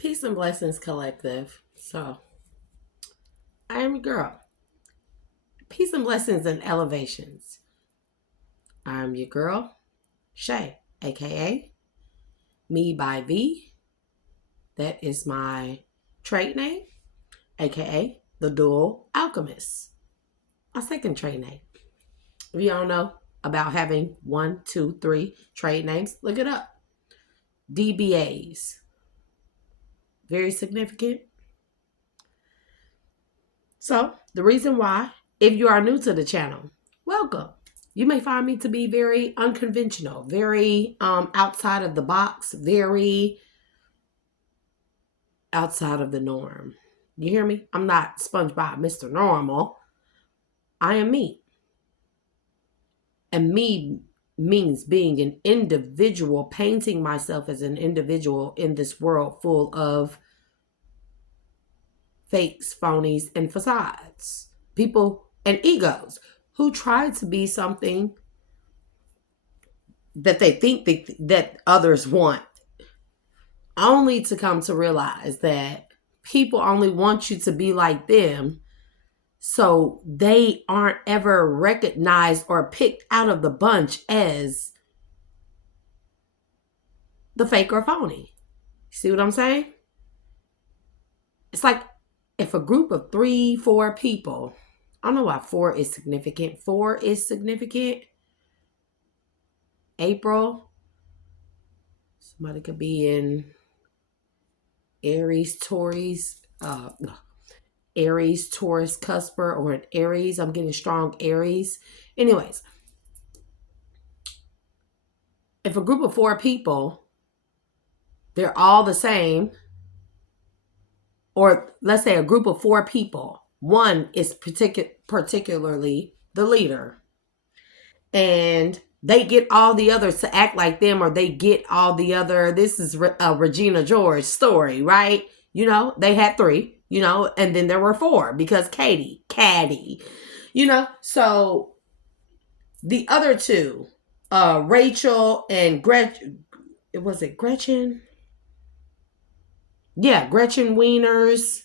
Peace and Blessings Collective. So, I am your girl. Peace and Blessings and Elevations. I'm your girl, Shay, aka Me by V. That is my trade name, aka The Dual Alchemist. My second trade name. If you don't know about having 1, 2, 3 trade names, look it up. DBAs. Very significant. So, the reason why, if you are new to the channel, welcome. You may find me to be very unconventional, very outside of the box, very outside of the norm. You hear me? I'm not SpongeBob, Mr. Normal. I am me. And me means being an individual, painting myself as an individual in this world full of fakes, phonies, and facades. People and egos who try to be something that they think that others want, only to come to realize that people only want you to be like them, so they aren't ever recognized or picked out of the bunch as the fake or phony. See what I'm saying? It's like if a group of 3, 4 people, I don't know why 4 is significant. 4 is significant. April, somebody could be in Aries, Taurus, Cusper, or an Aries. I'm getting strong Aries. Anyways, if a group of 4 people, they're all the same, or let's say a group of 4 people, one is particularly the leader, and they get all the others to act like them, or they get all the other, this is a Regina George story, right? You know, they had 3, you know, and then there were 4 because Caddy, you know. So the other 2, Rachel and Gretchen, was it Gretchen? Yeah, Gretchen Wieners,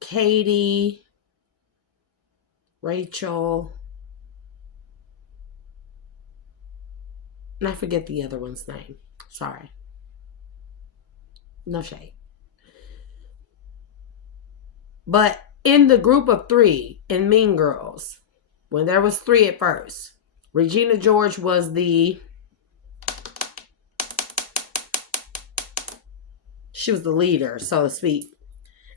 Katie, Rachel, and I forget the other one's name. Sorry. No shade. But in the group of 3 in Mean Girls, when there was 3 at first, Regina George was she was the leader, so to speak.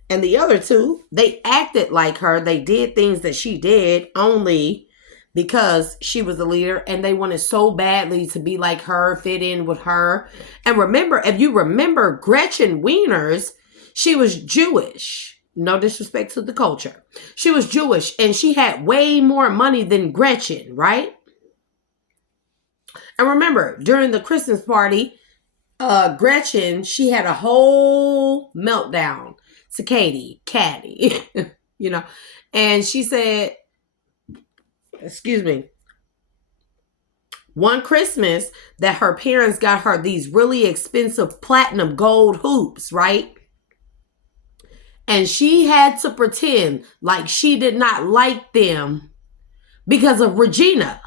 And the other 2, they acted like her. They did things that she did only because she was the leader, and they wanted so badly to be like her, fit in with her. And remember, if you remember Gretchen Wieners, she was Jewish. No disrespect to the culture. She was Jewish, and she had way more money than Gretchen, right? And remember, during the Christmas party, Gretchen, she had a whole meltdown to Caddy, you know, and she said, excuse me, one Christmas that her parents got her these really expensive platinum gold hoops, right? And she had to pretend like she did not like them because of Regina,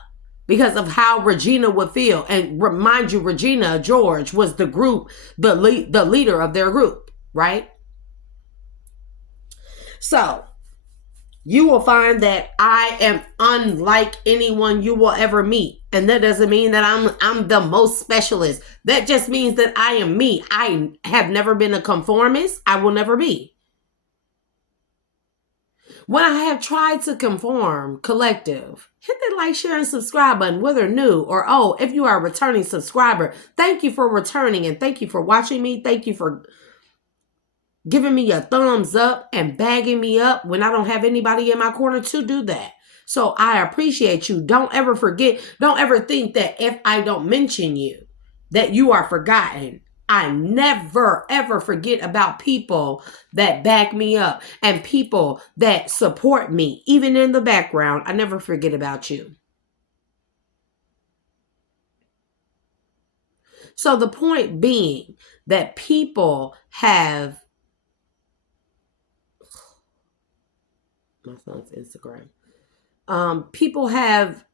because of how Regina would feel. And remind you, Regina George was the group, the leader of their group, right? So you will find that I am unlike anyone you will ever meet. And that doesn't mean that I'm the most specialist. That just means that I am me. I have never been a conformist. I will never be. When I have tried to conform, collective, hit that like, share, and subscribe button, whether new or old. If you are a returning subscriber, thank you for returning, and thank you for watching me. Thank you for giving me a thumbs up and bagging me up when I don't have anybody in my corner to do that. So I appreciate you. Don't ever forget. Don't ever think that if I don't mention you, that you are forgotten. I never, ever forget about people that back me up and people that support me, even in the background. I never forget about you. So the point being that people have, my son's Instagram, people have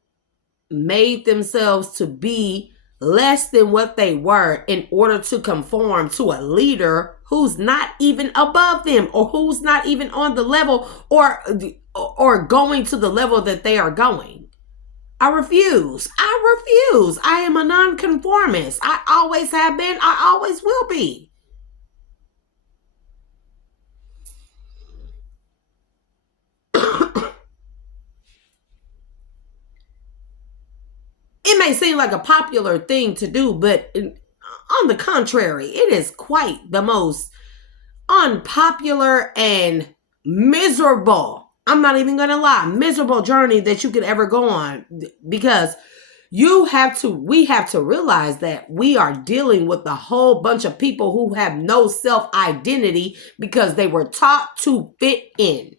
made themselves to be less than what they were in order to conform to a leader who's not even above them, or who's not even on the level, or going to the level that they are going. I refuse. I am a nonconformist. I always have been. I always will be. It may seem like a popular thing to do, but on the contrary, it is quite the most unpopular and miserable, I'm not even gonna lie, miserable journey that you could ever go on, because we have to realize that we are dealing with a whole bunch of people who have no self-identity because they were taught to fit in.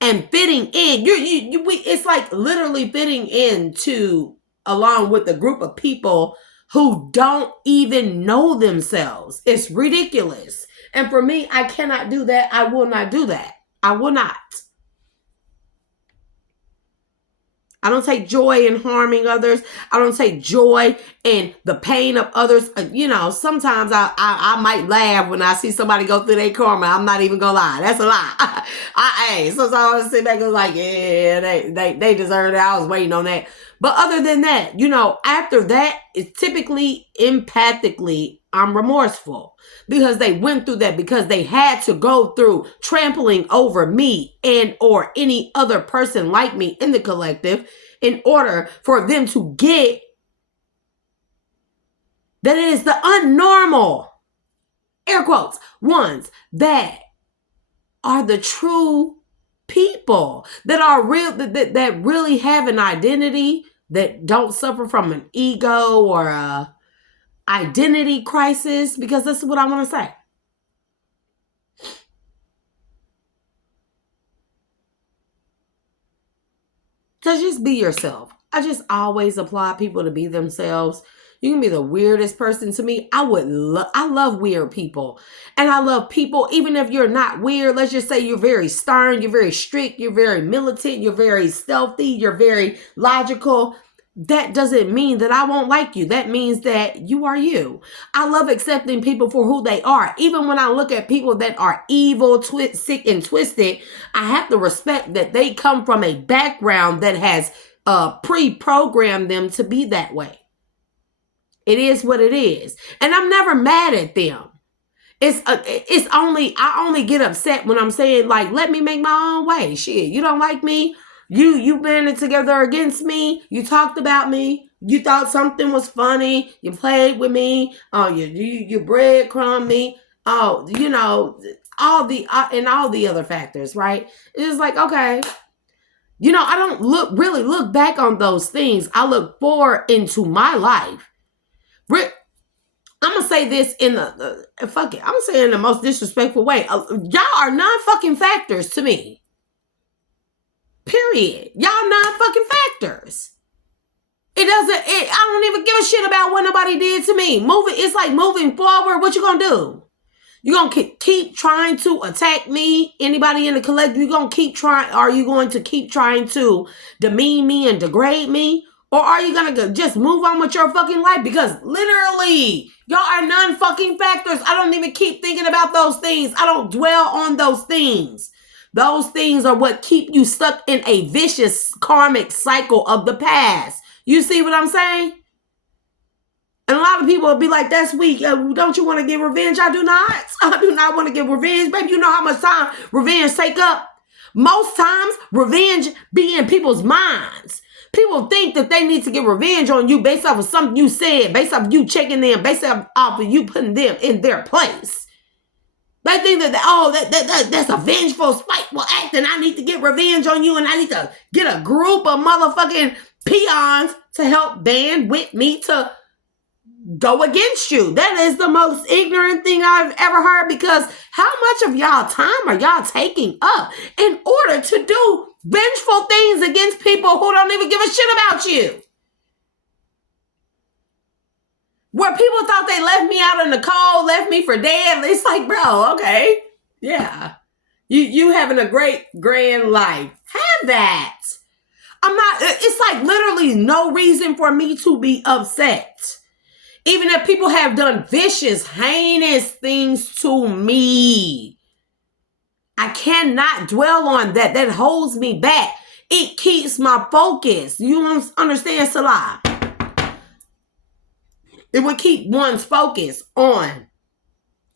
And fitting in, it's like literally fitting into along with a group of people who don't even know themselves. It's ridiculous. And for me, I cannot do that. I will not do that. I will not. I don't take joy in harming others. I don't take joy in the pain of others. Sometimes I might laugh when I see somebody go through their karma. I'm not even gonna lie. That's a lie. Sometimes I sit back and like, yeah, they deserve it. I was waiting on that. But other than that, after that, it's typically empathically, I'm remorseful because they went through that, because they had to go through trampling over me and or any other person like me in the collective in order for them to get that it is the unnormal, air quotes, ones that are the true people that are real, that really have an identity, that don't suffer from an ego or a identity crisis, because that's what I want to say. So just be yourself. I just always applaud people to be themselves. You can be the weirdest person to me. I love weird people. And I love people, even if you're not weird. Let's just say you're very stern, you're very strict, you're very militant, you're very stealthy, you're very logical. That doesn't mean that I won't like you. That means that you are you. I love accepting people for who they are. Even when I look at people that are evil, sick, and twisted, I have to respect that they come from a background that has pre-programmed them to be that way. It is what it is. And I'm never mad at them. I only get upset when I'm saying, like, let me make my own way. Shit, you don't like me? You banded together against me. You talked about me. You thought something was funny. You played with me. Oh, you breadcrumb me. Oh, all the other factors, right? It's just like, okay. I don't really look back on those things. I look forward into my life. I'm going to say this in fuck it. I'm going to say it in the most disrespectful way. Y'all are non-fucking factors to me. Period. Y'all non-fucking factors. I don't even give a shit about what nobody did to me. It's like moving forward. What you going to do? You going to keep trying to attack me? Anybody in the collective? You going to keep trying? Are you going to keep trying to demean me and degrade me? Or are you going to just move on with your fucking life? Because literally, y'all are non-fucking factors. I don't even keep thinking about those things. I don't dwell on those things. Those things are what keep you stuck in a vicious karmic cycle of the past. You see what I'm saying? And a lot of people will be like, that's weak. Don't you want to get revenge? I do not. I do not want to get revenge. Baby, you know how much time revenge take up? Most times, revenge be in people's minds. People think that they need to get revenge on you based off of something you said, based off of you checking them, based off of you putting them in their place. They think that's a vengeful, spiteful act, and I need to get revenge on you, and I need to get a group of motherfucking peons to help band with me to go against you. That is the most ignorant thing I've ever heard, because how much of y'all time are y'all taking up in order to do vengeful things against people who don't even give a shit about you? Where people thought they left me out in the cold, left me for dead. It's like, bro, okay. Yeah. You having a great grand life. Have that. I'm not, it's like literally no reason for me to be upset. Even if people have done vicious, heinous things to me. I cannot dwell on that. That holds me back. It keeps my focus. You understand, Salah? It would keep one's focus on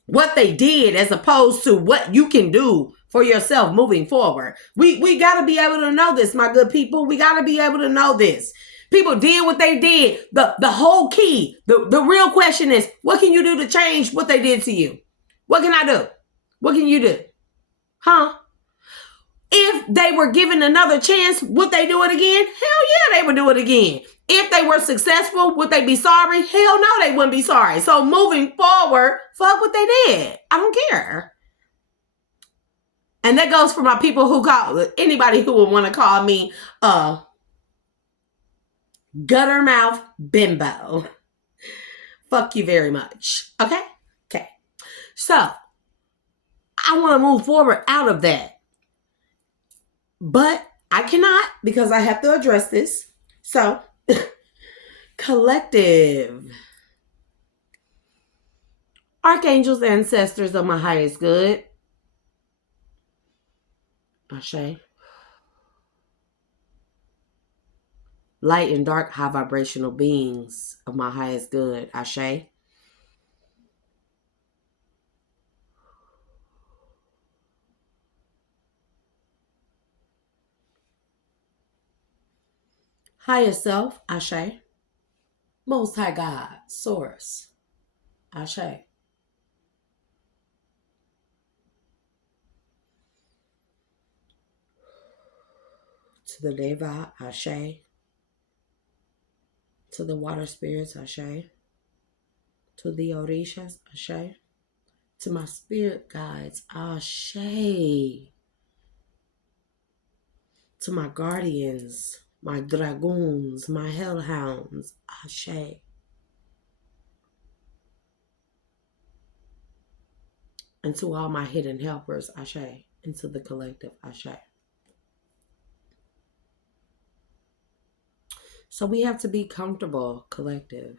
what they did as opposed to what you can do for yourself moving forward. We got to be able to know this, my good people. We got to be able to know this. People did what they did. The whole key, the real question is, what can you do to change what they did to you? What can I do? What can you do? Huh? If they were given another chance, would they do it again? Hell yeah, they would do it again. If they were successful, would they be sorry? Hell no, they wouldn't be sorry. So moving forward, fuck what they did. I don't care. And that goes for my people who call, anybody who would want to call me gutter mouth bimbo. Fuck you very much. Okay? Okay. So, I want to move forward out of that. But I cannot because I have to address this. So, collective. Archangels, ancestors of my highest good. Ashe. Light and dark high vibrational beings of my highest good. Ashe. Higher self. Ashe. Most High God. Source. Ashe. To the Deva. Ashe. To the water spirits. Ashe. To the Orishas. Ashe. To my spirit guides. Ashe. To my guardians. My dragoons. My hellhounds. Ashe. And to all my hidden helpers. Ashe. And to the collective. Ashe. So we have to be comfortable, collective.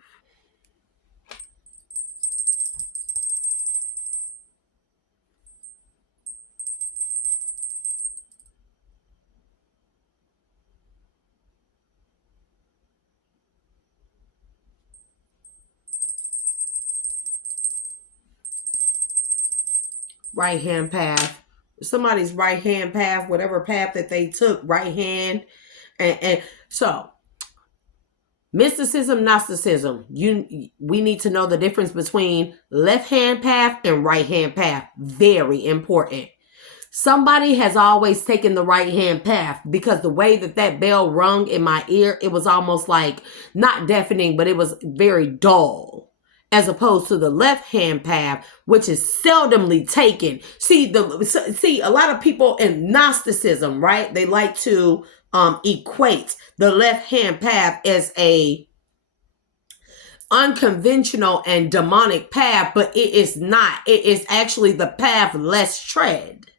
Right hand path. Somebody's right hand path, whatever path that they took, right hand. And so mysticism, Gnosticism. We need to know the difference between left hand path and right hand path. Very important. Somebody has always taken the right hand path because the way that bell rung in my ear, it was almost like not deafening, but it was very dull. As opposed to the left hand path, which is seldomly taken. See, a lot of people in Gnosticism, right? They like to equate the left hand path as a unconventional and demonic path, but it is not. It is actually the path less tread.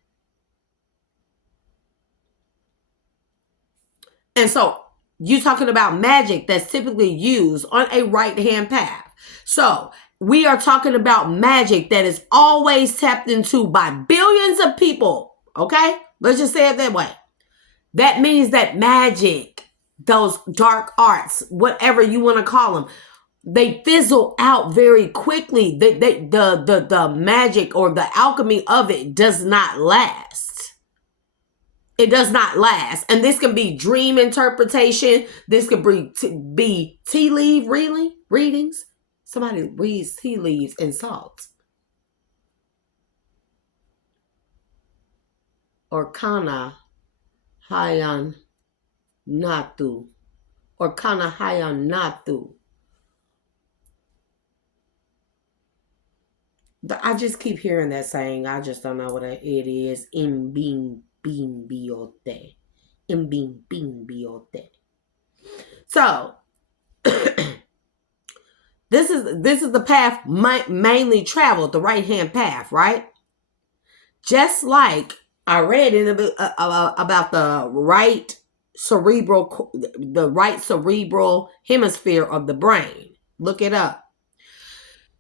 And so you're talking about magic that's typically used on a right hand path. So we are talking about magic that is always tapped into by billions of people. Okay? Let's just say it that way. That means that magic, those dark arts, whatever you want to call them, they fizzle out very quickly. The magic or the alchemy of it does not last. It does not last. And this can be dream interpretation. This could be tea leaf readings. Somebody reads tea leaves and salt. Or kana hayan natu. Or kana hayan natu. I just keep hearing that saying. I just don't know what it is. Imbing biote. Imbing biote. So, This is the path mainly traveled, the right-hand path, right? Just like I read in about the right cerebral hemisphere of the brain. Look it up.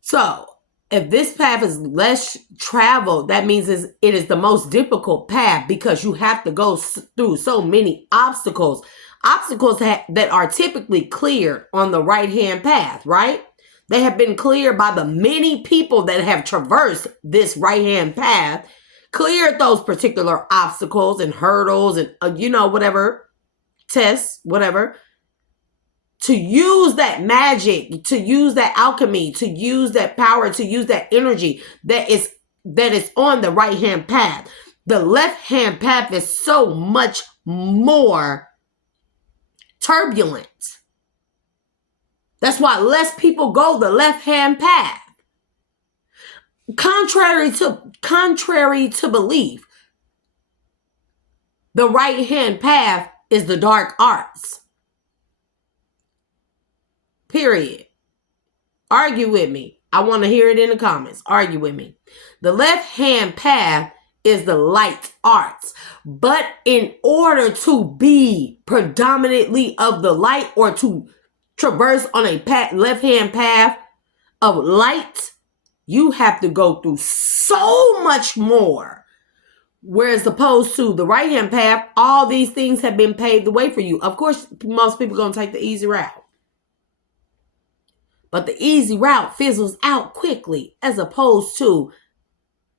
So, if this path is less traveled, that means it is the most difficult path because you have to go through so many obstacles. Obstacles that are typically cleared on the right-hand path, right? They have been cleared by the many people that have traversed this right-hand path, cleared those particular obstacles and hurdles and, whatever, tests, whatever. To use that magic, to use that alchemy, to use that power, to use that energy that is on the right-hand path. The left-hand path is so much more turbulent. That's why less people go the left-hand path. Contrary to belief, the right-hand path is the dark arts. Period. Argue with me. I want to hear it in the comments. Argue with me. The left-hand path is the light arts. But in order to be predominantly of the light, or to traverse on a left-hand path of light, you have to go through so much more. Whereas opposed to the right-hand path, all these things have been paved the way for you. Of course, most people are going to take the easy route. But the easy route fizzles out quickly as opposed to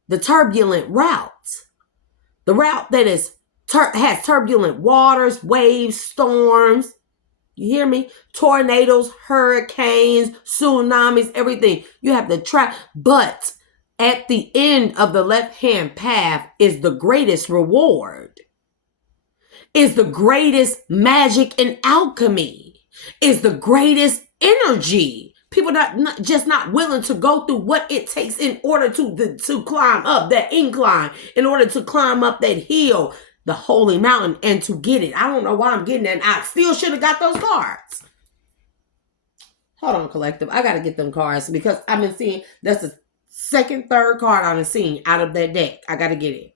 the turbulent route. The route that has turbulent waters, waves, storms. You hear me? Tornadoes, hurricanes, tsunamis, everything. You have to try. But at the end of the left-hand path is the greatest reward. Is the greatest magic and alchemy. Is the greatest energy. People not willing to go through what it takes in order to climb up that incline, in order to climb up that hill, the holy mountain, and to get it. I don't know why I'm getting that. I still should have got those cards. Hold on, collective. I got to get them cards because I've been seeing, that's the second, third card I've been seeing out of that deck. I got to get it.